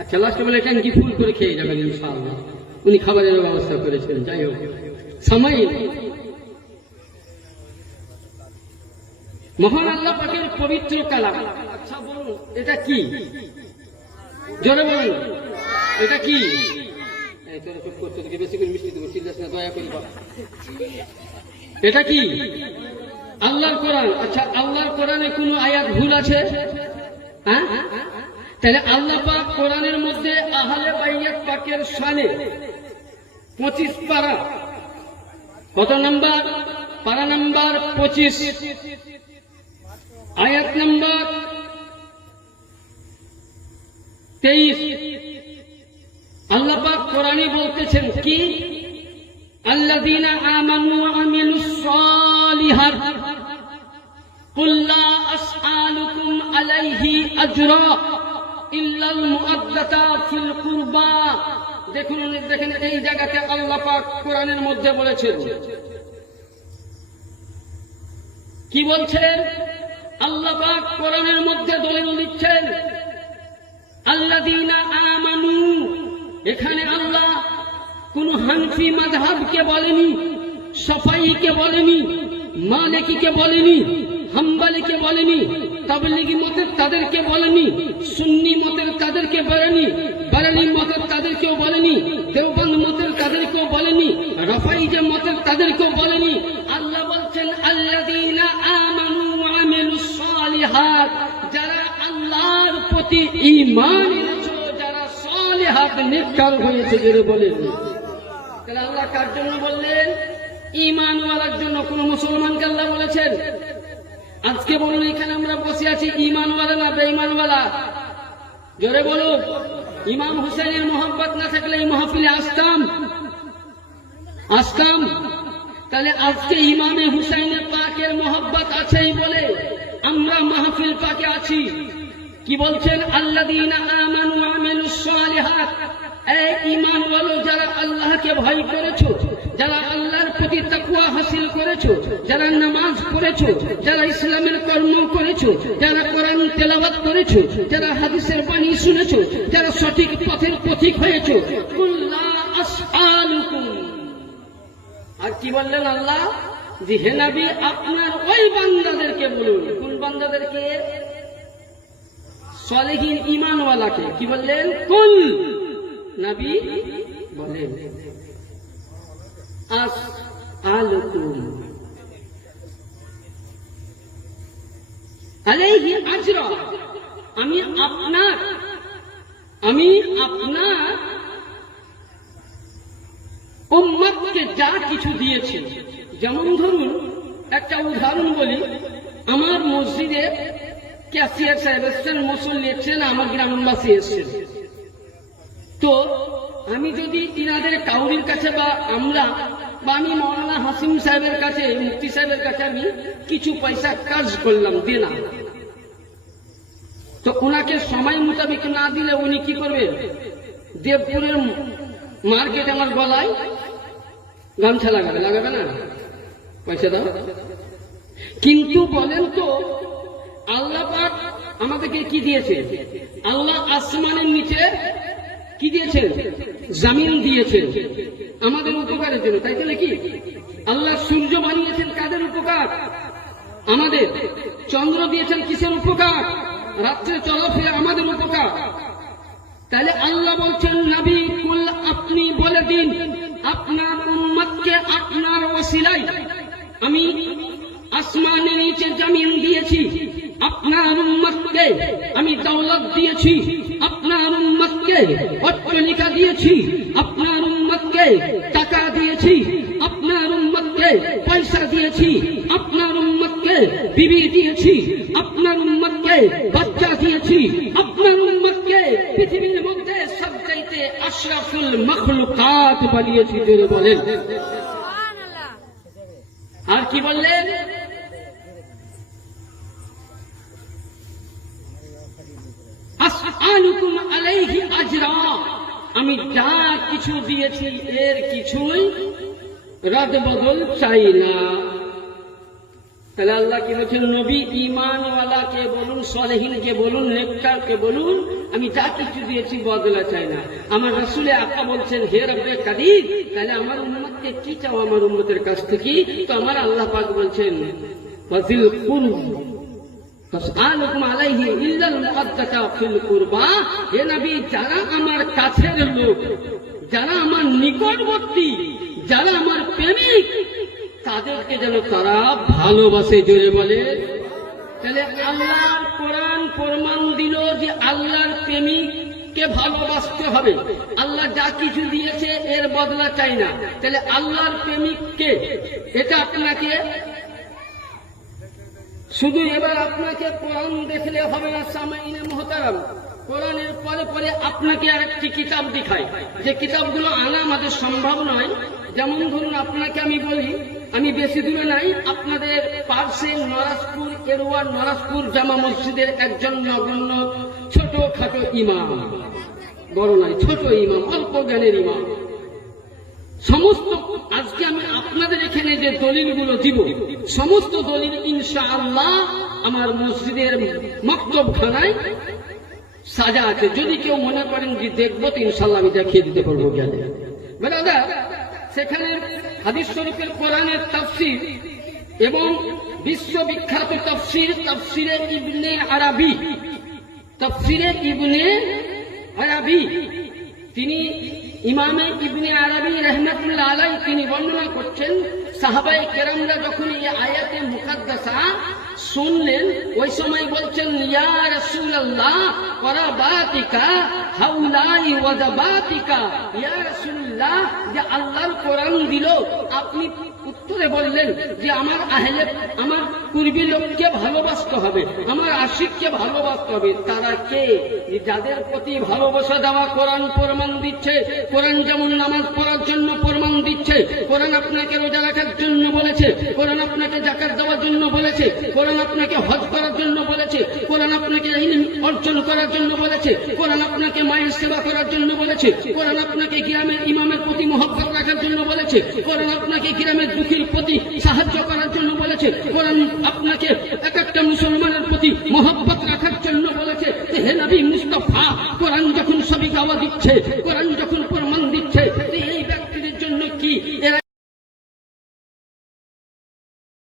আচ্ছা, লাস্টে বলে ট্যাঙ্কি ফুল করে খেয়ে যাবেন ইনশাআল্লাহ। উনি খাবারের ব্যবস্থা করেছেন। যাই হোক, সময় মহান আল্লাহ পাকের পবিত্র কালাম। আচ্ছা বলুন, এটা কি? জোরে বলুন, এটা কি? বেশি করে মিষ্টি দেবো, চিল্লাস না, দয়া করি। এটা কি? আল্লাহর কোরআন। আচ্ছা, আল্লাহর কোরআনে কোনো আয়াত ভুল আছে? হ্যাঁ, তাহলে আল্লাহ পাক কোরআনের মধ্যে আহলে বাইত পাকের শানে 25 পারা, কত নাম্বার? পারা নাম্বার 25, আয়াত নাম্বার 23। আল্লাহ পাক কোরআনে বলতেছেন কি? আল্লাযীনা আমানু ওয়া আমিলুস সালিহাত কুল লা আসআলুকুম আলাইহি আজরা ইল্লাল মুআদ্দাতা ফিল কুরবা। দেখুন, দেখেন এই জায়গাতে আল্লাহ পাক কোরআনের মধ্যে বলেছেন কি বলছেন? আল্লাহ পাক কোরআনের মধ্যে দলিল দিচ্ছেন আল্লাযীনা আমানু। এখানে আল্লাহ কোন হানফি মাযহাবকে বলেনি, শাফাঈকে বলেনি, মালিকিকে বলেনি, হাম্বলিকে বলেনি, তাবলীগী মতের তাদেরকে বলেনি, সুন্নি মতের তাদেরকে বলেনি, বারেলী মতের তাদেরকেও বলেনি, দেওবন্দ মতের তাদেরকেও বলেনি, রাফাইজে মতের তাদেরকেও বলেনি। আল্লাহ বলছেন আল্লাযীনা আমানু ওয়া আমিলুস সালিহাত, যারা আল্লাহর প্রতি ঈমান এনেছে, যারা সালিহাত নেককার হয়েছে। যারা বলেন, তাহলে আল্লাহ কার জন্য বললেন? ঈমানওয়ালার জন্য। কোন মুসলমানকে আল্লাহ বলেছেন? আজকে বলুন, এখানে আমরা বসে আছি ঈমানওয়ালা না বেঈমানওয়ালা? জোরে বলুন। ইমাম হুসাইনের মোহাব্বত না থাকলে এই মাহফিলে আসতাম? তাহলে আজকে ইমামে হুসাইনের পাকের মোহাব্বত আছেই বলে আমরা মাহফিল পাকে আছি। কি বলছেন? আল্লাযীনা আমানু ওয়া আমিলুস সালিহাত। এই ঈমানওয়ালা যারা আল্লাহকে ভয় করেছো, যারা আল্লাহর প্রতি তাকওয়া হাসিল করেছো, যারা নামাজ পড়েছো, যারা ইসলামের কর্ম করেছো, যারা কোরআন তেলাওয়াত করেছো, যারা হাদিসের বাণী শুনেছো, যারা সঠিক পথের পথিক হয়েছো। কুল লা আসআলুকুম। আর কি বললেন আল্লাহ? যে হে নবী, আপনার ওই বান্দাদেরকে বলুন। কোন বান্দাদেরকে? সালেহীন ঈমানওয়ালাকে। কি বললেন? কুল, নবী বলেন, আসআলুকুম আলাইহি আজরা। আমি আপনার উম্মতকে যা কিছু দিয়েছি। যেমন ধরুন, একটা উদাহরণ বলি। আমার মসজিদে ক্যাশিয়ার সাহেব এসছেন, মুসল্লি এসছেন, আমার গ্রামবাসী এসছেন। তো আমি যদি ইনাদের কাউরির কাছে বা আমি মৌলানা হাসিম সাহেবের কাছে, মুফতি সাহেবের কাছে আমি কিছু পয়সা কাজ করলাম, দেনা, তো ওনাকে সময় মোতাবেক না দিলে উনি কি করবেন? দেবপুরের মার্কেটে আমার গলায় গামছা লাগাবে না? পয়সা দাও। কিন্তু বলেন তো, আল্লাহ পাক আমাদেরকে কি দিয়েছে? আল্লাহ আসমানের নিচে কি দিয়েছেন? জমিন দিয়েছেন আমাদের উপকারের জন্য, তাই তো নাকি? আল্লাহ সূর্য বানিয়েছেন কাদের উপকার? আমাদের। চন্দ্র দিয়েছেন কিসের উপকার? রাত্রে চলাফেরা আমাদের উপকার। তাহলে আল্লাহ বলছেন, নবী কুল, আপনি বলে দিন আপনার উম্মতকে আপনার ওসিলায় আমি আসমানের নিচে জমিন দিয়েছি, আপনার উম্মতকে আমি দৌলত দিয়েছি, আপনার উম্মতকে অট্টালিকা দিয়েছি, আপনার উম্মতকে টাকা দিয়েছি, আপনার উম্মতকে পয়সা দিয়েছি, আপনার উম্মতকে বিবি দিয়েছি, আপনার উম্মতকে বাচ্চা দিয়েছি, আপনার উম্মতকে পৃথিবীর মধ্যে সবচাইতে আশরাফুল মাখলুকাত বানিয়েছি। জোরে বলেন। আর কি বললেন? আসআলুকুম আলাইহি আজরা। আমি যা কিছু দিয়েছি এর কিছুই রদ বদল চাই না। তাহলে আল্লাহ কি বলছেন? নবী ঈমানওয়ালাকে বলুন, সালেহীনকে বলুন, নেককারকে বলুন, আমি যা কিছু দিয়েছি বদলা চাই না। আমার রাসূলে আকা বলছেন, হে রব্বে কাদির, তাহলে আমার উম্মতকে কি চাও আমার উম্মতের কাছ থেকে? তো আমার আল্লাহ পাক বলছেন, ওয়াজিল কুরব ফাসআলুকুম আলাইহি ইল্লাল মুআদ্দাতা ফিল কুরবা। হে নবী, যারা আমার কাছের লোক, যারা আমার নিকটবর্তী, যারা আমার প্রেমিক, তাদেরকে যেন তারা ভালোবাসে। জোরে বলে। তাহলে আল্লাহর কোরআন প্রমাণ দিল যে আল্লাহর প্রেমিককে ভালোবাসতে হবে। আল্লাহ যা কিছু দিয়েছে এর বদলা চাই না। তাহলে আল্লাহর প্রেমিককে, এটা আপনাকে শুধু এবার আপনাকে কোরআন দেখলে হবে না সামাইনে মুহতারাম। কোরআনের পরে পরে আপনাকে আরেকটি কিতাব দেখায়, যে কিতাবগুলো আনা আমাদের সম্ভব নয়। যেমন ধরুন, আপনাকে আমি বলি, আমি বেশি দূরে নাই, আপনাদের পার্শ্বে নরাজপুর, এরওয়ার নরাজপুর জামা মসজিদের একজন নগণ্য ছোটখাটো ইমাম, বড় নয়, ছোট ইমাম, অল্প জ্ঞানের ইমাম। সমস্ত আজকে আমি আপনাদের এখানে যে দলিলগুলো দিব, সমস্ত দলিল ইনশাআল্লাহ আমার মসজিদের মক্তবখানায় সাজা আছে। যদি কেউ মনে করেন যে দেখবো, তো ইনশাআল্লাহ আমি দেখিয়ে দিতে পারবো জ্ঞানে। দাদা, সেখানে হাদিস শরীফের কোরআনের তাফসীর এবং বিশ্ববিখ্যাত তাফসীর, তাফসীরে ইবনে আরাবি, তাফসীরে ইবনে আরাবি, তিনি ইমামে ইবনে আরাবি রাহমাতুল্লাহ আলাইহি তিনি বর্ণনা করছেন, সাহাবায়ে কেরামরা যখন এই আয়াতে মুকাদ্দাসা শুনলেন, ওই সময় বলছেন, ইয়া রাসূলুল্লাহ করাবাতিকা হাউলাই ওয়াজাবাতিকা। ইয়া রাসূলুল্লাহ, যে আল্লাহর কোরআন দিল, আপনি উত্তরে বললেন যে আমার আহলে, আমার পূর্বী লোককে ভালোবাসতে হবে, আমার আশিককে ভালোবাসতে হবে। তারা কে? যাদের প্রতি ভালোবাসা দেওয়া কোরআন প্রমাণ দিচ্ছে। কোরআন যেমন নামাজ পড়ার জন্য প্রমাণ দিচ্ছে, কোরআন আপনাকে রোজা রাখার জন্য বলেছে, কোরআন আপনাকে যাকাত দেওয়ার জন্য বলেছে, কোরআন আপনাকে হজ করার জন্য বলেছে, কোরআন আপনাকে ইলম অর্জন করার জন্য বলেছে, কোরআন আপনাকে মায়ের সেবা করার জন্য বলেছে, কোরআন আপনাকে গ্রামের ইমামের প্রতি মহব্বত রাখার জন্য বলেছে, কোরআন আপনাকে গ্রামের দুঃখীর প্রতি সাহায্য করার জন্য বলেছে, কোরআন আপনাকে এক একটা মুসলমানের প্রতি মহব্বত রাখার জন্য বলেছে। হে নবী মুস্তাফা, কোরআন যখন সবই গাওয়া দিচ্ছে,